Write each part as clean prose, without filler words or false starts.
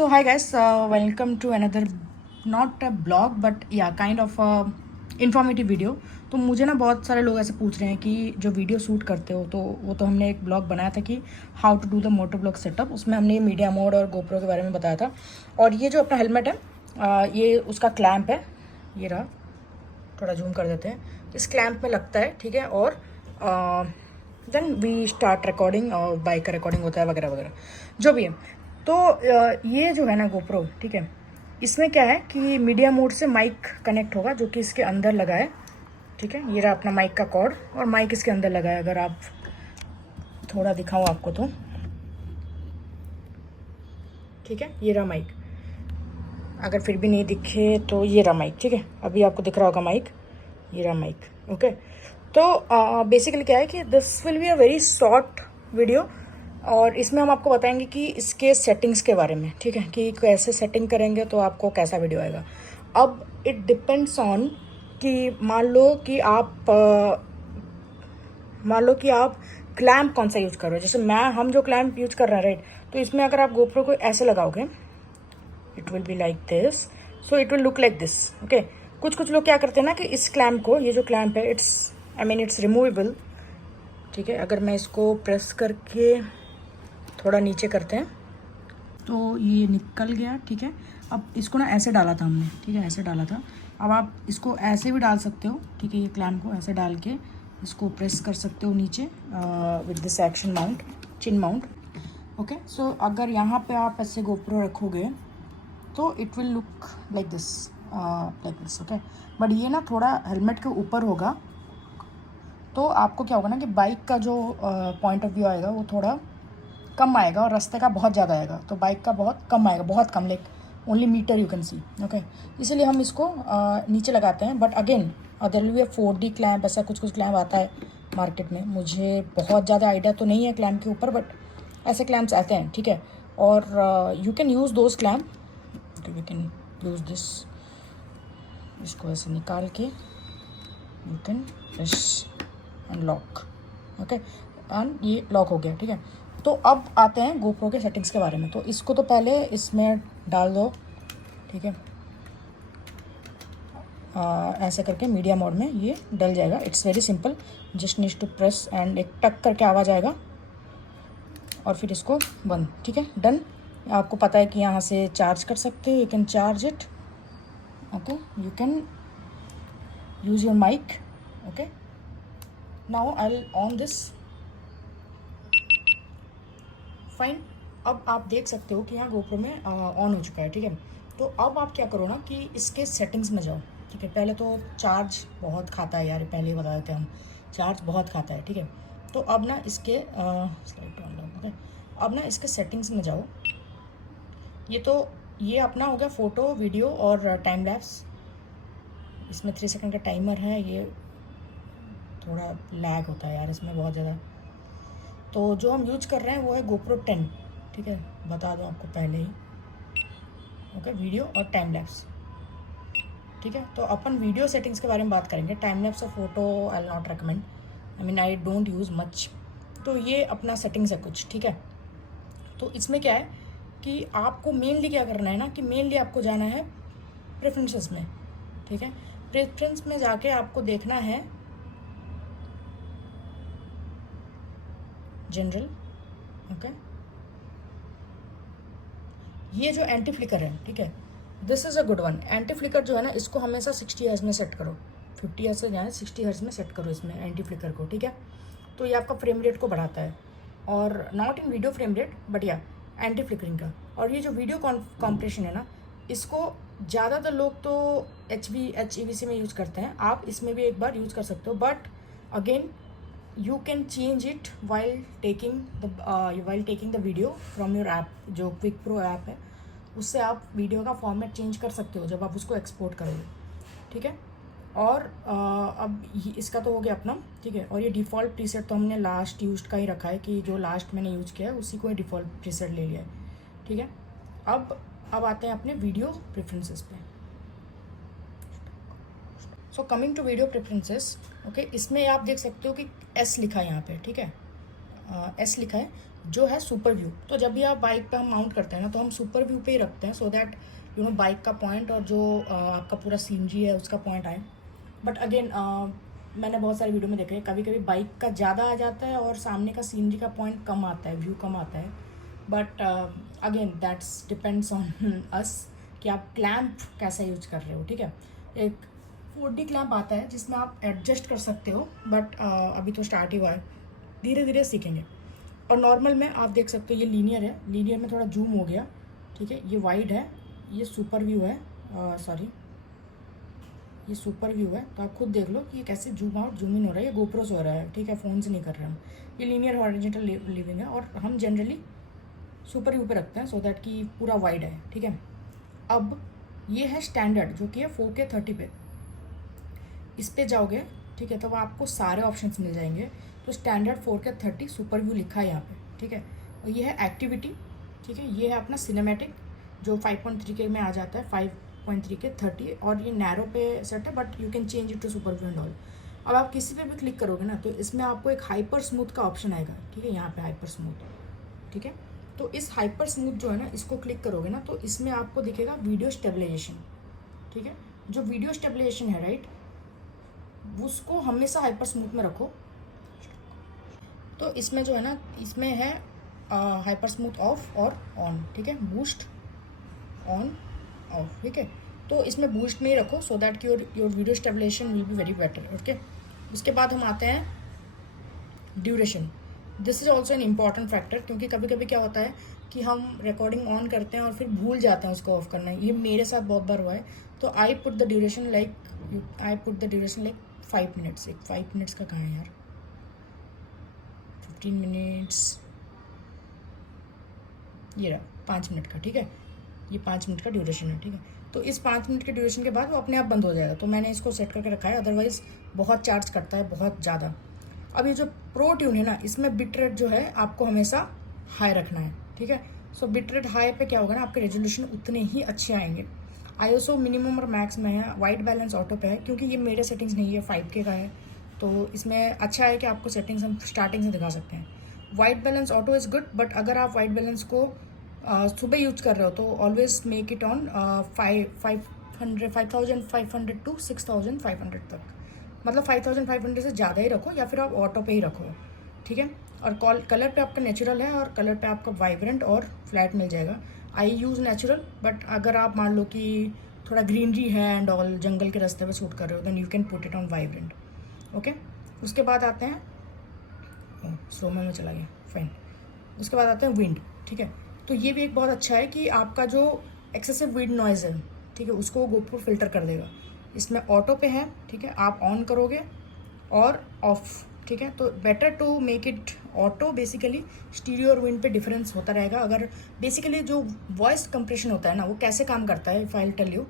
So hi guys, welcome to another not a blog but yeah kind of informative video. तो मुझे ना बहुत सारे लोग ऐसे पूछ रहे हैं कि जो वीडियो शूट करते हो तो वो तो हमने एक ब्लॉग बनाया था कि how to do the Moto blog setup, उसमें हमने मीडिया मोड और गोप्रो के बारे में बताया था। और ये जो अपना हेलमेट है ये उसका क्लैम्प है, ये रहा, थोड़ा जूम कर देते हैं, इस क्लैम्प में लगता है, ठीक है। और देन वी स्टार्ट रिकॉर्डिंग और बाइक का रिकॉर्डिंग होता है वगैरह वगैरह जो भी है। तो ये जो है ना गोप्रो, ठीक है, इसमें क्या है कि मीडिया मोड से माइक कनेक्ट होगा जो कि इसके अंदर लगा है, ठीक है। ये रहा अपना माइक का कॉर्ड और माइक इसके अंदर लगा है। अगर आप थोड़ा दिखाऊँ आपको तो ठीक है, ये रहा माइक। अगर फिर भी नहीं दिखे तो ये रहा माइक, ठीक है। अभी आपको दिख रहा होगा माइक, ये रहा माइक, ओके। तो बेसिकली क्या है कि this will be a very short video और इसमें हम आपको बताएंगे कि इसके सेटिंग्स के बारे में, ठीक है, कि कैसे सेटिंग करेंगे तो आपको कैसा वीडियो आएगा। अब इट डिपेंड्स ऑन कि मान लो कि आप क्लैम्प कौन सा यूज़ कर रहे हो। जैसे हम जो क्लैम्प यूज कर रहे हैं, राइट, तो इसमें अगर आप गोप्रो को ऐसे लगाओगे it will be like this, so it will look like this, okay. कुछ लोग क्या करते हैं ना कि इस क्लैम्प को, ये जो क्लैम्प है इट्स रिमूवेबल, ठीक है। अगर मैं इसको प्रेस करके थोड़ा नीचे करते हैं तो ये निकल गया, ठीक है। अब इसको ना ऐसे डाला था हमने, ठीक है, ऐसे डाला था। अब आप इसको ऐसे भी डाल सकते हो, ठीक है। ये क्लैम्प को ऐसे डाल के इसको प्रेस कर सकते हो नीचे with this action mount, chin mount, okay. So अगर यहाँ पे आप ऐसे गोप्रो रखोगे तो it will look like this, okay. But ये ना थोड़ा हेलमेट के ऊपर होगा, तो आपको क्या होगा ना कि बाइक का जो पॉइंट ऑफ व्यू आएगा वो थोड़ा कम आएगा और रास्ते का बहुत ज़्यादा आएगा, तो बाइक का बहुत कम आएगा, बहुत कम, like only metre you can see, okay. इसलिए हम इसको नीचे लगाते हैं। But again there will be a 4D clamp, ऐसा कुछ क्लैम्प आता है मार्केट में। मुझे बहुत ज़्यादा आइडिया तो नहीं है क्लैम्प के ऊपर, बट ऐसे क्लैम्प्स आते हैं, ठीक है। और you can use those clamp, you can use this, इसको ऐसे निकाल के you can press and lock, okay, and ये लॉक हो गया, ठीक है। तो अब आते हैं गोप्रो के सेटिंग्स के बारे में। तो इसको तो पहले इसमें डाल दो, ठीक है। ऐसे करके मीडिया मोड में ये डल जाएगा। It's very simple, just need to press and एक टक करके आवाज़ आएगा और फिर इसको बंद, ठीक है, डन। आपको पता है कि यहाँ से चार्ज कर सकते हो, you can charge it, okay. You can use your mic, okay. Now I will on this, fine. अब आप देख सकते हो कि यहाँ गोप्रो में ऑन हो चुका है, ठीक है। तो अब आप क्या करो ना कि इसके सेटिंग्स में जाओ, ठीक है। पहले तो चार्ज बहुत खाता है यार, पहले ही बता देते हैं हम, चार्ज बहुत खाता है, ठीक है। तो अब ना इसके ओके, अब ना इसके सेटिंग्स में जाओ। ये अपना हो गया फ़ोटो, वीडियो और टाइम लैप्स। इसमें 3 सेकंड का टाइमर है, ये थोड़ा लैग होता है यार इसमें बहुत ज़्यादा। तो जो हम यूज कर रहे हैं वो है गोप्रो 10, ठीक है, बता दूँ आपको पहले ही, ओके। वीडियो और टाइम लैप्स, ठीक है। तो अपन वीडियो सेटिंग्स के बारे में बात करेंगे। टाइम लैप्स और photo I not recommend, I don't use much. तो ये अपना सेटिंग्स है कुछ, ठीक है। तो इसमें क्या है कि आपको मेनली क्या करना है ना कि मेनली आपको जाना है प्रेफरेंसेस में, ठीक है। प्रेफरेंस में जाके आपको देखना है जनरल, ओके। ये जो एंटी फ्लिकर है, ठीक है, this is a good one. Anti flicker जो है ना, इसको हमेशा 60 हर्ट्ज में सेट करो, 50 हर्ट्ज से जाए 60 हर्ट्ज में सेट करो इसमें एंटी फ्लिकर को, ठीक है। तो ये आपका फ्रेम रेट को बढ़ाता है, और not in video frame rate but या एंटी फ्लिकरिंग का। और ये जो वीडियो कॉम्प्रेशन है ना, इसको ज़्यादातर लोग तो HEVC में यूज़ करते हैं। आप इसमें भी एक बार यूज़ कर सकते हो, but again you can change it while taking the video from your app, जो क्विक प्रो ऐप है उससे आप वीडियो का फॉर्मेट चेंज कर सकते हो जब आप उसको एक्सपोर्ट करोगे, ठीक है। और अब इसका तो हो गया अपना, ठीक है। और ये डिफ़ॉल्ट प्रीसेट तो हमने लास्ट यूज का ही रखा है, कि जो लास्ट मैंने यूज़ किया है उसी को डिफ़ॉल्ट प्रीसेट ले लिया है, ठीक है। अब आते हैं अपने वीडियो प्रेफरेंसेस पे। So coming to video preferences, okay, इसमें आप देख सकते हो कि एस लिखा है यहाँ पे, ठीक है, एस लिखा है। जो है सुपर व्यू। तो जब भी आप बाइक पे हम माउंट करते हैं ना, तो हम सुपर व्यू पे ही रखते हैं, सो दैट बाइक का पॉइंट और जो आपका पूरा सीनरी है उसका पॉइंट आए। बट अगेन मैंने बहुत सारे वीडियो में देखा है, कभी कभी बाइक का ज़्यादा आ जाता है और सामने का सीनरी का पॉइंट कम आता है, व्यू कम आता है। But again that's depends on us कि आप क्लैम्प कैसा यूज कर रहे हो। ठीक है, एक 4D क्लैम्प आता है जिसमें आप एडजस्ट कर सकते हो, बट अभी तो स्टार्ट ही हुआ है, धीरे धीरे सीखेंगे। और नॉर्मल में आप देख सकते हो ये लीनियर है, लीनियर में थोड़ा जूम हो गया। ठीक है, ये वाइड है, ये सुपर व्यू है, सॉरी ये सुपर व्यू है। तो आप खुद देख लो कि ये कैसे जूम आउट जूम इन हो रहा है, ये गोप्रो से हो रहा है। ठीक है, फ़ोन से नहीं कर रहे हम। ये लीनियर हॉरिजॉन्टल लिविंग है और हम जनरली सुपर व्यू पे रखते हैं सो दैट कि पूरा वाइड है। ठीक है, अब ये है स्टैंडर्ड जो कि है 4K 30 पे। इस पे जाओगे, ठीक है, तो आपको सारे ऑप्शंस मिल जाएंगे। तो स्टैंडर्ड 4K 30 सुपर व्यू लिखा है यहाँ पे। ठीक है, और ये है एक्टिविटी। ठीक है, ये है अपना सिनेमैटिक जो 5.3K में आ जाता है, 5.3K 30, और ये नैरो पे सेट है, but you can change it to super view and all. अब आप किसी पे भी क्लिक करोगे ना, तो इसमें आपको एक हाइपर स्मूथ का ऑप्शन आएगा। ठीक है, यहाँ पे हाइपर स्मूथ। ठीक है, तो इस हाइपर स्मूथ जो है ना, इसको क्लिक करोगे ना, तो इसमें आपको दिखेगा वीडियो स्टेबलाइजेशन। ठीक है, जो वीडियो स्टेबलाइजेशन है राइट, उसको हमेशा हाइपर स्मूथ में रखो। तो इसमें जो है ना, इसमें है हाइपर स्मूथ ऑफ और ऑन। ठीक है, बूस्ट ऑन ऑफ। ठीक है, तो इसमें बूस्ट में ही रखो सो दैट कि your video stabilization will be very better. Okay, उसके बाद हम आते हैं duration. This is also an important factor, क्योंकि कभी कभी क्या होता है कि हम रिकॉर्डिंग ऑन करते हैं और फिर भूल जाते हैं उसको ऑफ करना है। ये मेरे साथ बहुत बार हुआ है। तो I put the duration like 5 minutes. एक 5 मिनट्स का कहाँ है यार, 15 मिनट्स, ये रहा 5 मिनट का। ठीक है, ये 5 मिनट का ड्यूरेशन है। ठीक है, तो इस 5 मिनट के ड्यूरेशन के बाद वो अपने आप बंद हो जाएगा। तो मैंने इसको सेट करके रखा है, अदरवाइज़ बहुत चार्ज करता है, बहुत ज़्यादा। अब ये जो प्रो ट्यून है ना, इसमें बिट रेट जो है आपको हमेशा हाई रखना है। ठीक है, सो बिट रेट हाई पे क्या होगा ना, आपके रेजोल्यूशन उतने ही अच्छे आएंगे। ISO मिनिमम और मैक्स में है, वाइट बैलेंस ऑटो पे है, क्योंकि ये मेरे सेटिंग्स नहीं है, 5K का है। तो इसमें अच्छा है कि आपको सेटिंग्स हम स्टार्टिंग से दिखा सकते हैं। White balance auto is good, but अगर आप वाइट बैलेंस को सुबह यूज कर रहे हो तो always make it on 5500 to 6500 तक। मतलब 5500 से ज़्यादा ही रखो, या फिर आप ऑटो पे ही रखो। ठीक है, और कलर पे आपका नेचुरल है, और कलर पे आपका वाइब्रेंट और फ्लैट मिल जाएगा। आई यूज़ नेचुरल, बट अगर आप मान लो कि थोड़ा ग्रीनरी है एंड ऑल, जंगल के रास्ते पे शूट कर रहे हो, then you can put it on vibrant. Okay, उसके बाद आते हैं, स्लो में चला गया, फाइन। उसके बाद आते हैं विंड। ठीक है, तो ये भी एक बहुत अच्छा है कि आपका जो एक्सेसिव विंड नॉइज़ है, ठीक है, उसको गोप्रो फिल्टर कर देगा। इसमें ऑटो पे है। ठीक है, आप ऑन करोगे और ऑफ। ठीक है, तो better to make it auto. Basically stereo और विंड पे डिफरेंस होता रहेगा। अगर बेसिकली जो वॉइस कंप्रेशन होता है ना, वो कैसे काम करता है, इफ आई टेल यू,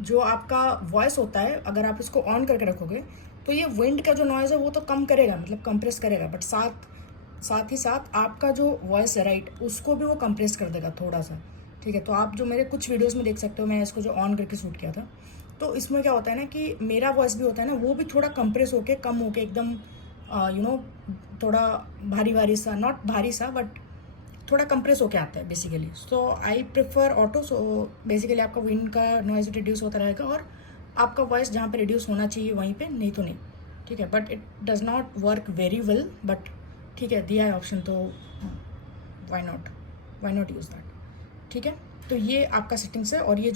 जो आपका वॉइस होता है, अगर आप इसको ऑन करके रखोगे तो ये विंड का जो नॉइज़ है वो तो कम करेगा, मतलब कंप्रेस करेगा, बट साथ ही साथ आपका जो वॉइस है राइट, उसको भी वो कंप्रेस कर देगा थोड़ा सा। ठीक है, तो आप जो मेरे कुछ वीडियोस में देख सकते हो, मैं इसको जो ऑन करके शूट किया था, तो इसमें क्या होता है ना कि मेरा वॉइस भी होता है ना, वो भी थोड़ा कंप्रेस होके, कम होके, एकदम थोड़ा भारी भारी सा, नॉट भारी सा, बट थोड़ा कंप्रेस होके आता है basically. So I prefer auto. So basically आपका विंड का नॉइज़ रिड्यूस होता रहेगा, और आपका वॉइस जहाँ पे रिड्यूस होना चाहिए वहीं पे, नहीं तो नहीं। ठीक है, but it does not work very well, but ठीक है, दिया है ऑप्शन तो वाई नॉट यूज़ दैट। ठीक है, तो ये आपका सेटिंग्स है। और ये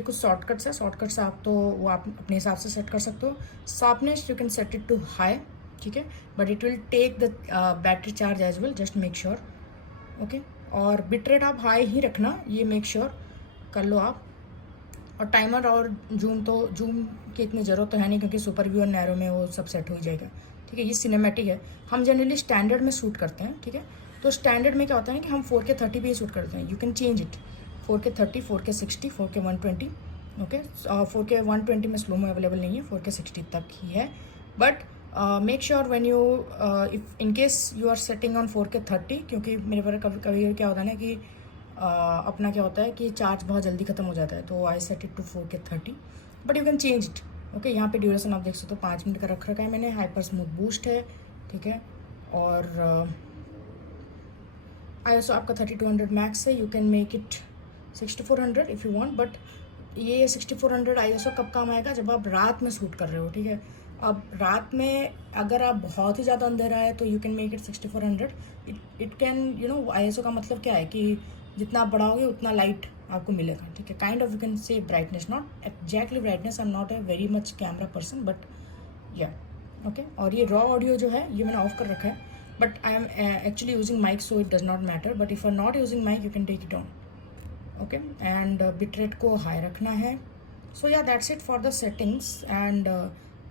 कुछ शॉर्टकट्स है, शॉर्टकट्स आप तो वो आप अपने हिसाब से सेट कर सकते हो। Sharpness you can set it to high. ठीक है, but it will take the battery charge as well, just make sure. Okay, और बिट रेट आप हाई ही रखना, ये मेक श्योर कर लो आप। और टाइमर और जूम की इतनी ज़रूरत तो है नहीं, क्योंकि सुपर व्यू और नैरो में वो सब सेट हो ही जाएगा। ठीक है, ये सिनेमैटिक है, हम जनरली स्टैंडर्ड में शूट करते हैं। ठीक है, तो स्टैंडर्ड में क्या होता है ना कि हम 4K 30 पे ही शूट करते हैं। You can change it 4K 30, 4K 60, 4K 120। Okay, 4K 120 में स्लो में अवेलेबल नहीं है, 4K 60 तक ही है। But make sure when you if in case you are setting on 4K 30, क्योंकि मेरे पर कभी कभी क्या होता है ना कि अपना क्या होता है कि चार्ज बहुत जल्दी ख़त्म हो जाता है, तो I set it to 4K 30, but you can change it. Okay, यहाँ पे ड्यूरेशन आप देख सकते हो 5 मिनट का रखा है मैंने। हाइपर स्मूथ बूस्ट है। ठीक है, और ISO आपका 3200 मैक्स है, you can make it 6400 if you want, but ये 6400 ISO कब काम आएगा, जब आप रात में शूट कर रहे हो, ठीक है। अब रात में अगर आप बहुत ही ज़्यादा अंधेरा है तो you can make it 6400। It can ISO का मतलब क्या है कि जितना आप बढ़ाओगे उतना लाइट आपको मिलेगा, ठीक है। Kind of you can say brightness, not exactly brightness, I am not a very much camera person, but या ओके। और ये रॉ ऑडियो जो है ये मैंने ऑफ कर रखा है, but I am actually using mic so it does not matter, but if are not using mic you can take it on, okay. And bit rate को हाई रखना है। So yeah that's it for the settings, and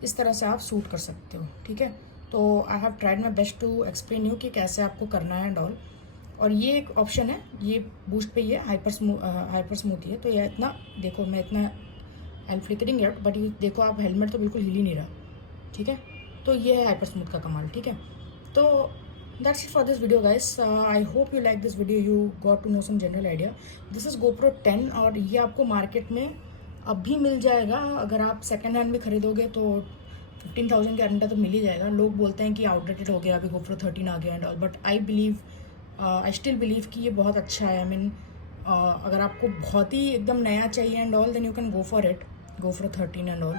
इस तरह से आप shoot कर सकते हो, ठीक है। तो I have tried my best to explain you कि कैसे आपको करना है एंड ऑल। और ये एक ऑप्शन है, ये बूस्ट पे ही है, हाइपर स्मूथ ही है। तो ये इतना देखो, मैं इतना I am flickering it, but ये देखो आप हेलमेट तो बिल्कुल हिल ही नहीं रहा, ठीक है। तो ये है हाइपर स्मूथ का कमाल, ठीक है। So that's it for this video guys, I hope you like this video, you got to know some general idea. This is GoPro 10 और ये आपको मार्केट में अभी मिल जाएगा। अगर आप सेकेंड हैंड में खरीदोगे तो 15,000 के अंडर तो मिल ही जाएगा। लोग बोलते हैं कि आउटडेटेड हो गया, अभी GoPro 13 आ गया and all, but I still believe कि ये बहुत अच्छा है। आई मीन अगर आपको बहुत ही एकदम नया चाहिए and all, then you can go for it, GoPro 13 and all.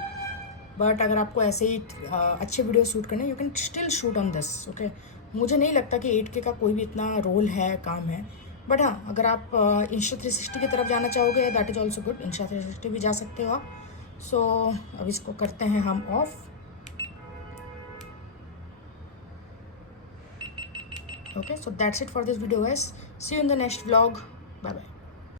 But अगर आपको ऐसे ही अच्छे वीडियो शूट करने, you can still shoot on this, okay. मुझे नहीं लगता कि 8K का कोई भी इतना रोल है, काम है। बट हाँ, अगर आप Insta360 की तरफ जाना चाहोगे that is also good, Insta360 भी जा सकते हो आप। सो अब इसको करते हैं हम of, okay. So that's it for this video guys, see you in the next vlog, bye bye।